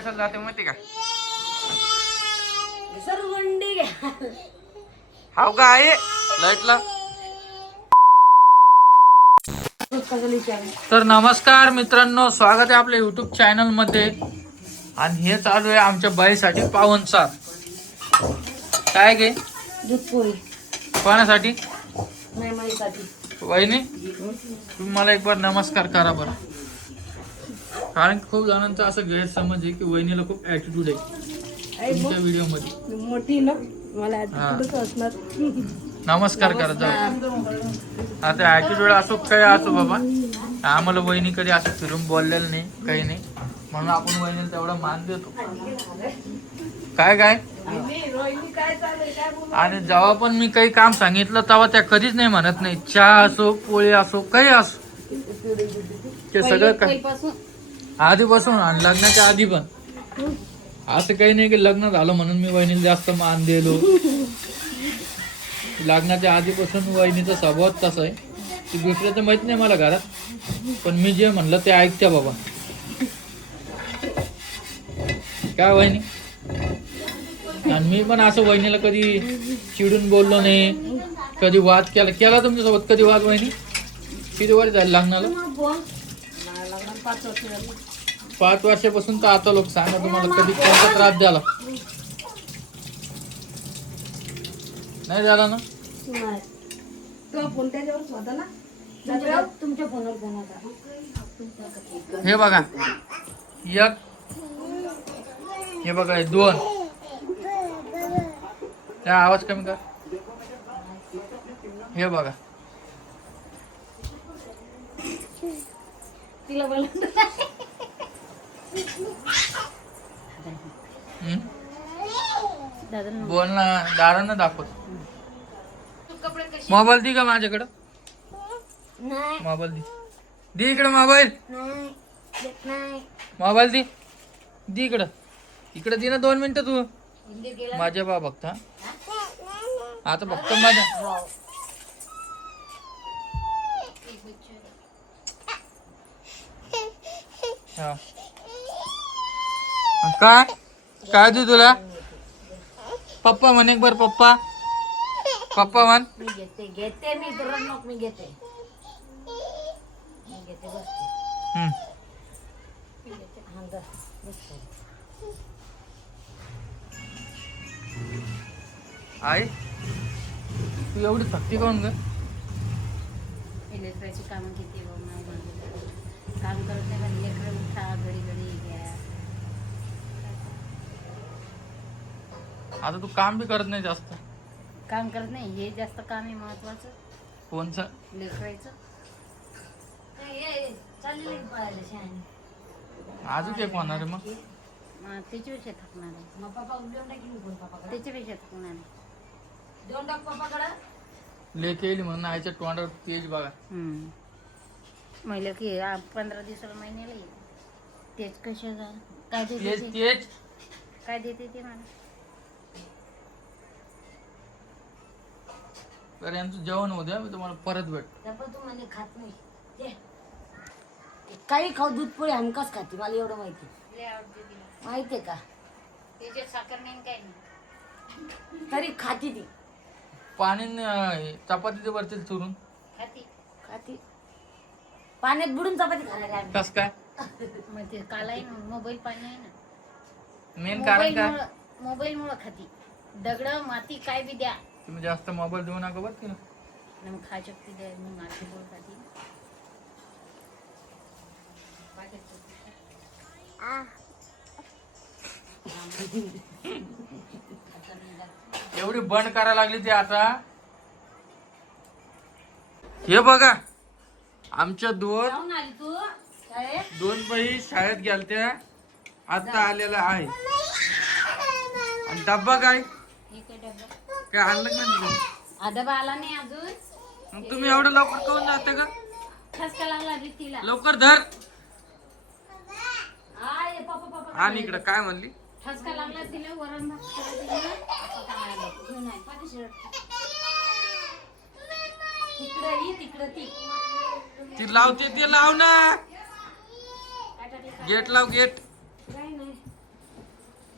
कशाला जाते माहिती का? सरगुंडी घ्या. हाव का आहे लाईटला. तर नमस्कार मित्रांनो, स्वागत आहे आपल्या युट्यूब चॅनल मध्ये. आणि हे चालू आहे आमच्या बाईसाठी पावनसार. काय गे दूध पोळी कोणासाठी? नाही माझ्यासाठी. वहिनी तुम्ही मला एक बार नमस्कार करा बरं. कारण खूप जणांचा असं गैरसमज आहे की वहिनीला खूप ऍटिट्यूड आहे तुमच्या व्हिडिओ मध्ये. मोठी ना मला ऍटिट्यूडच असणार. नमस्कार करा जाऊ. आता ऍटिट्यूड असो काय असो बाबा, आम्हाला वहिनी कधी असं फिरून बोललेलं नाही, काही नाही, म्हणून आपण वहिनीला तेवढा मान देतो. काय काय आणि जेव्हा पण मी काही काम सांगितलं तेव्हा त्या कधीच नाही म्हणत नाही. चहा असो, पोळी असो, काही असो, ते सगळं काय आधीपासून आणि लग्नाच्या आधी पण. असं काही नाही की लग्न झालं म्हणून मी वहिनीला जास्त मान दिलो. लग्नाच्या आधीपासून वहिनीचा स्वभाव तसा आहे की दुसऱ्याचं माहित नाही मला घरात, पण मी जे म्हणलं ते ऐकत्या बाबा. काय वहिनी? आणि मी पण असं वहिनीला कधी चिडून बोललो नाही, कधी वाद केला तुमच्यासोबत कधी वाद वहिनी? किती वर्ष झालं लग्नाला? 5 वर्षापासून. तर आता लोक सांगा तुम्हाला कधी कोणता त्रास द्याला नाही झाला ना? तुमच्या फोनवर फोन होता. हे बघा एक, हे बघा हे 2. त्या आवाज कमी कर. हे बघा तिला बोल. बोल ना, दारांना दाखवत. मोबाईल दे का माझ्याकडं? मोबाईल दे इकडं. मोबाईल दे इकडं. इकडं दे ना 2 मिनिटं तू. माझ्या बा बघता आता बघतो माझ्या. हा. काय काय दे तुला? पप्पा म्हणे एक बार. पप्पा म्हण. मी घेते मी दुरण मग मी घेते बसते. आई तू एवढी थकती काऊन ग? इलेक्ट्रिकची कामं किती काम करत नाही पण लेकरं उठा घडी घ्या. आता तू काम बी करत नाही जास्त. काम करत नाही, हे जास्त काम आहे महत्वाचं. कोणचं? लेकरायचं. अजून एक होणार आहे मग. त्याच्यापेक्षा थकणार आहे. त्याच्यापेक्षा थकणार आहे. लेक येईल म्हणून आईच्या तोंडावर तेज बघा. महिला की 15 दिवसाला महिन्याला येईल. तेच कशा काय तेज देते तेज काय देते ते मला. तर यांचं जेवण होऊ द्या, मी तुम्हाला परत भेट. तू म्हणजे खात नाही काही खाऊ. दूध पोळी हमकाच खाते, मला एवढं माहितीये का. त्याच्यात साखर नाही काही नाही तरी खाती ती. पाणी चपाती वरती चुरून खाती पाण्यात बुडून चपाती खाणार आहे. कस काय? मग ते काल आहे ना, मोबाईल पाणी आहे ना. मेन कारण काय? मोबाईल मुळे खाती. दगड माती काय बी द्या, तुम्ही जास्त मोबाईल देऊ नका बरं तिला. मग खा शकते द्या. मी माती बोल खाती. एवढी बंद करायला लागली ती आता. हे बघा आमच्या दोन बाई शाळेत गेलत्या, आता आलेला आहे. आणि डब्बा काय काय आणलं नाही? डबा आला नाही अजून. मग तुम्ही एवढं लवकर काऊन जाते का? ठसका लागला रीतीला. लवकर धर. आणि इकडं काय म्हणली? ठसका लागला तिला. वरण ती लावते ते लाव ना. गेट लाव गेट.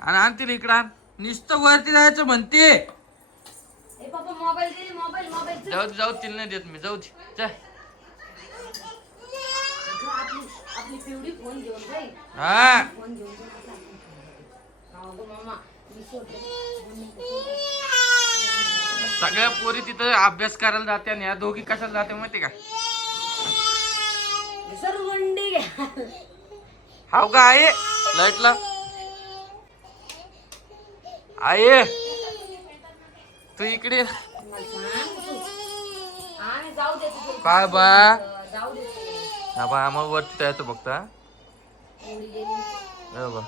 आणि आणतील इकडं नुसतं वरती जायचं म्हणते. ए पप्पा मोबाईल दे, मोबाईल मोबाईल जाऊ दे, जाऊ तिला नाही देत मी, जाऊ दे जा. आपली आपली पिवडी फोन घेऊन जाईल. हा फोन घेऊन जाईल. मामा मी सोडलं. सगळ्या पोरी तिथं अभ्यास करायला जाते आणि या दोघी कशाला जाते माहिती का? सरवंडी घ्या. हाव का आहे लाईटला आहे तू इकडे जाऊ दे तिथे. काय बा जाऊ दे हा बा आम्हाला वरती यायचं फक्त हा? एवढी गेली. हे बा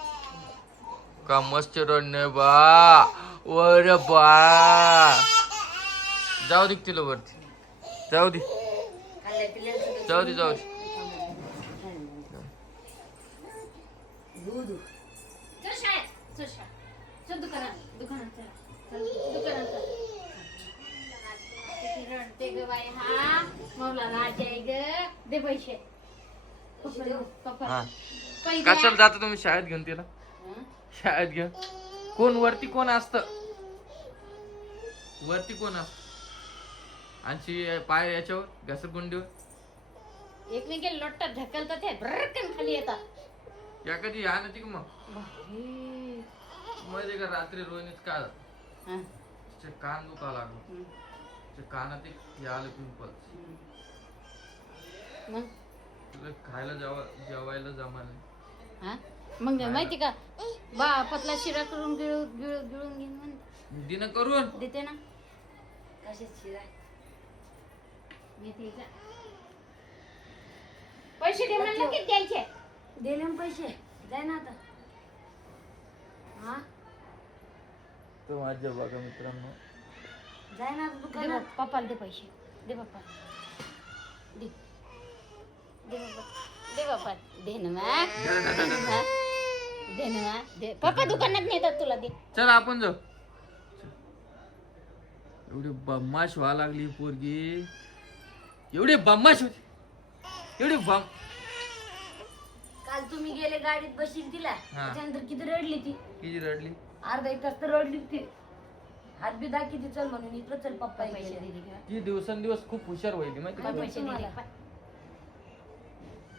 का मस्त रडणे बा वर बा जाऊ दे तिला वरती जाऊ दे खाल्ल्या पिल्ल्या जाऊ दे जाऊ दे दूध चल शाळेत चल शाळेत चल दुकानात चल दुकानात चल किती रडते ग बाई हा मौला राजा आहे ग दे पैसे पप्पा हा पैसे कशाला जाता तुम्ही शाळेत घेऊन तिला हं? शाळेत घेऊन कोण वरती कोण असत वरती कोण असत आणि पाय याच्यावर घसरगुंडीवर एकमेकाला लोटतात ढकलतात ते भरकन खाली येतात या कधी या नव्हती का मग बापरे. मध्ये का रात्री रोहिणीत का हं? तिचे कान दुखा लागलो हं. तिच्या कानात एक हे आलं पिंपल्स मग तुला खायला जेवायला जमा नाही हा मग माहिती का बा पतला शिरा करून गिळून घेईन म्हणते दिनं करून देते ना कशाची शिरा? घेते का पैसे दे म्हणलं किती द्यायचे दिले ना पैसे जाय ना आता. हा तो माझ्या बघा मित्रांनो जाय ना आता दे दुकानात. पप्पाला दे पैसे दे पप्पा दे दे पप्पा दे पप्पा दे ना मा. दे ना मा. दे पप्पा दुकानात नेतात तुला दे चल आपण जाऊ एवढी बदमाश व्हायला लागली ही पोरगी एवढी बदमाश होती एवढी बम काल तुम्ही गेले गाडीत बशील तिला हा. त्याच्यानंतर किती रडली ती. किती रडली अर्धा एक तास तर रडली ती. हात बी दाखी चल म्हणून इकडं चल पप्पा पैसे इकडे. दे दे ती दिवसेंदिवस खूप हुशार व्हायली माहिती पप्पा का पैसे दे दे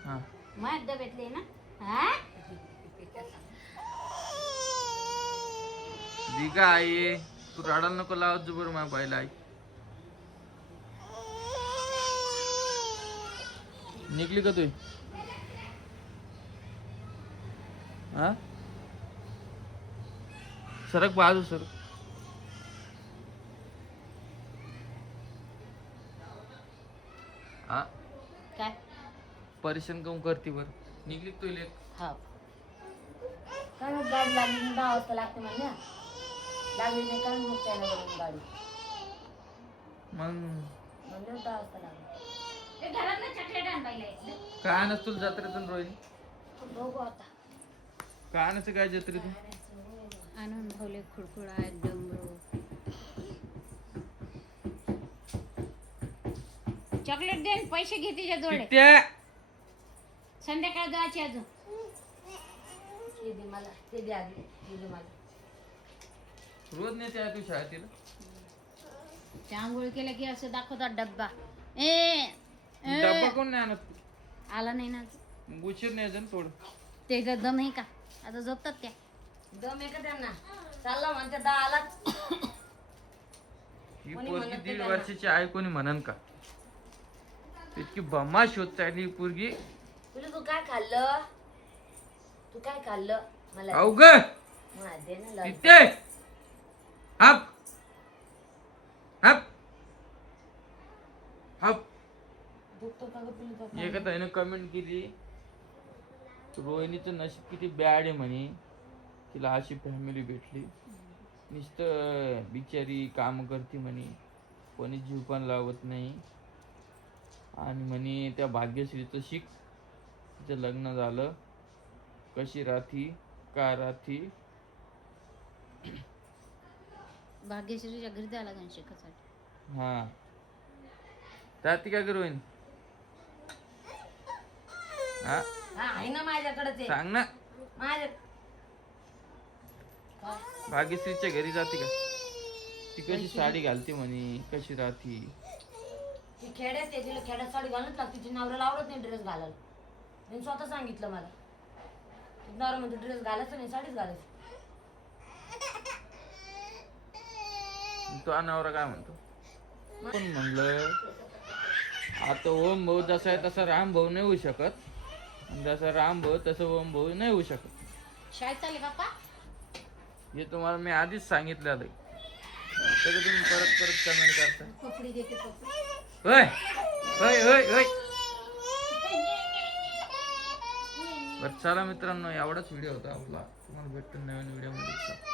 हा माझ्या डब्यातले ना हा दी का आई तू रडायला नको लावत जो बरं माझ्या बाईला आई निघली का तू हा सरक बाजू सर हा काय परेशान काऊन करते बर निघली तू लेक हा काय मग गाडी लागली 10 वाजता लागते म्हणल्या. लागली नाही कारण मग त्याला बरोबर गाडी मग म्हणलं 10 वाजता लागली. ते घरात चॉकलेट आण पाहिजे काय आणस तुला जत्रेतून रोहिणी बघू आता. काय आणायचं काय जत्रेतून आणून ठेवले खुडखुडा एकदम चॉकलेट दे पैसे घे तिच्या जोडे पिट्या संध्याकाळ जायची अजून ते दे मला, ते दे आधी, ते दे मला. रोज नेते आहे तू शाळेत त्या आंघोळ केलं की असं दाखवतात डब्बा ए डब्बा कोण नाही आणत आला नाही ना मग उशीर नाही जण थोडं ते गदम आहे का आता झोपतात त्या दम आहे का त्यांना? चालला म्हणते 10 आलाच. ही कोणी पोरगी म्हणत 1.5 नाही वर्षाची आहे कोणी म्हणन का इतकी बमाश होत चालली ही पोरगी तुला तू काय खाल्लं? तू काय खाल्लं? मला अवघ मला दे ना लाडू. तिथे हप हप हप दुखतो का गं पिलू का? एका ताईनं कमेंट केली रोहिणीचं नशीब किती बॅड आहे म्हणे तिला अशी फॅमिली भेटली नुसतं बिचारी काम करते म्हणे कोणी जीव पण लावत नाही आणि म्हणे त्या भाग्यश्रीचं शिक तिचं लग्न झालं कशी राहती काय राहती भाग्यश्रीच्या घरी द्यायला लागेल शिकासाठी हा राहती काय करू रोहिणी हा हा आहे ना माझ्याकडे ते. सांग ना माझ्या भाग्यश्रीच्या घरी जाते का? ती कशी साडी घालते म्हणे, कशी राहती? ती खेड्यात आहे, तिला खेड्यात साडी घालत लागते. तिची नवऱ्याला आवडत नाही ड्रेस घालायला. मी स्वतः सांगितलं मला. नवरा म्हणजे ड्रेस घालायचं नाही, साडीच घालायची. तो नवरा काय म्हणतो? पण म्हणलं आता ओम भाऊ जसा आहे तसा राम भाऊ नाही होऊ शकत, जसा राम भाऊ तसं ओम भाऊ नाही होऊ शकत. शाळेत चालले पप्पा? हे तुम्हाला मी आधीच सांगितलेलं आहे. तरी तुम्ही परत परत कमेंट करता. कपडे देते पप्पा. होय होय होय होय. बरं चला मित्रांनो, एवढाच व्हिडिओ होता आपला. तुम्हाला भेटतो नवीन व्हिडिओ मध्ये.